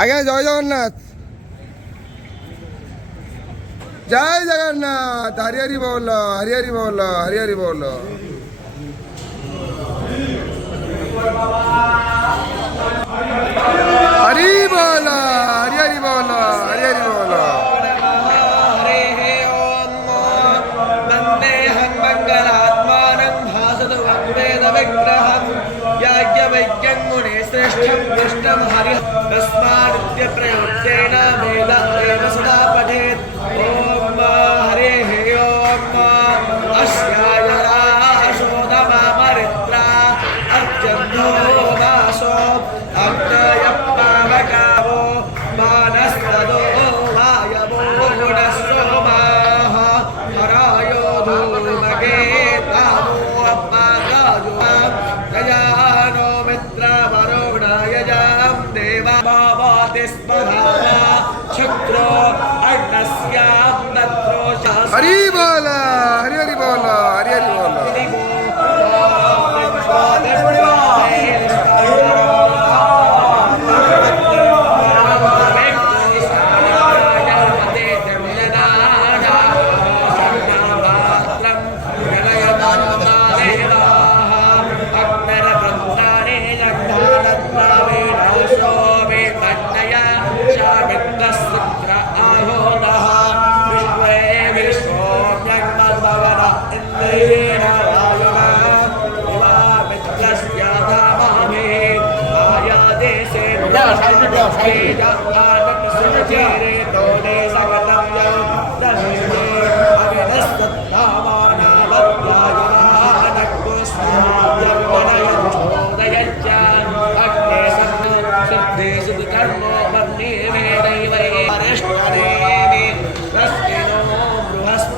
আগে জয় জগন্নাথ, জয় জগন্নাথ, হরি হরি বল, হরি হরি বল, হরি হরি বল। হরি বল, হরি হরি বল, হরি হরি বল। श्रेष्ठं दुष्टं हरि तस्माद्य प्रयोक्तेन वेद एव सदा पठेत् ॐ हरेः ॐ अस्याय राशोदमामरित्रा अर्जन्तो वासो अग्नय पावकावो मानस्तदो वायवो गुणस्सोमाः हरायो धूमके तावो अप्पागायो गजानो मित्रवरुणायजां देवा भावातिस्मधावा क्षुद्रो अर्णस्यां तत्रो हरि बोल, हरि हरि बोल, हरि हरि बोल। कर्मो